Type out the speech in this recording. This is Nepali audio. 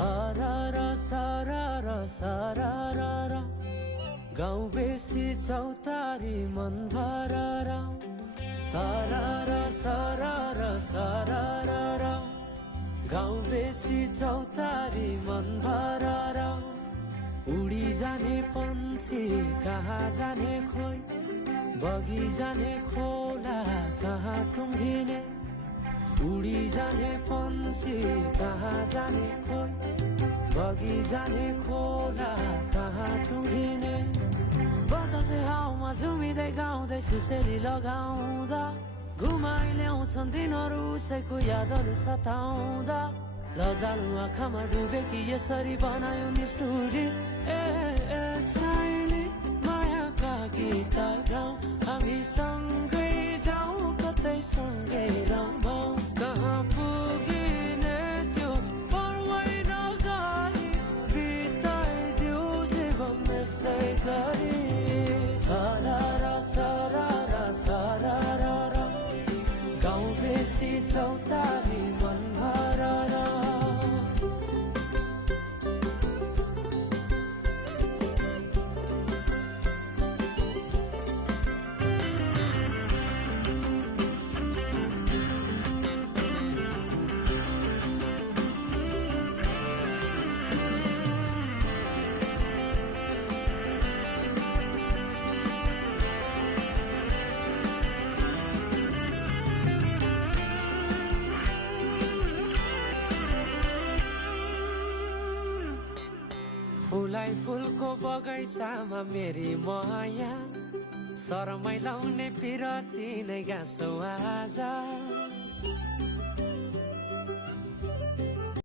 सरर सरर सरर गाउँ बेसी चौतारी मन भरर सरर सरर सरर गाउँ बेसी चौतारी मन भरर उडी जाने पन्छी कहाँ जाने खोइ बगी जाने खोला कहाँ टुङ्गिने उडी जाने पन्छी कहाँ जाने खोइ बगी जाने खोला कहाँ टुङ्गिने बतासे हाउमा झुमिँदै गाउँदै सुसेली लगाउँदा घुमाइ ल्याउँछन् दिनहरू उसैको यादहरू सताउँदा लजालु आँखामा डुबे कि यसरी बनायो निष्ठुरी साइली मायाका गीत गाउँ हामी सँगै जाउँ कतै सँगै रमाउँ कहाँ पुगिने त्यो पर्वै नगरी बिताइदिऊ जीवन यसै गरी सरर सरर सरर गाउँ बेसी चौतारी मन भरर फुलाई फुलको बगैँचामा मेरी माया शरमै लाउने पिरती नै गाँसौ आज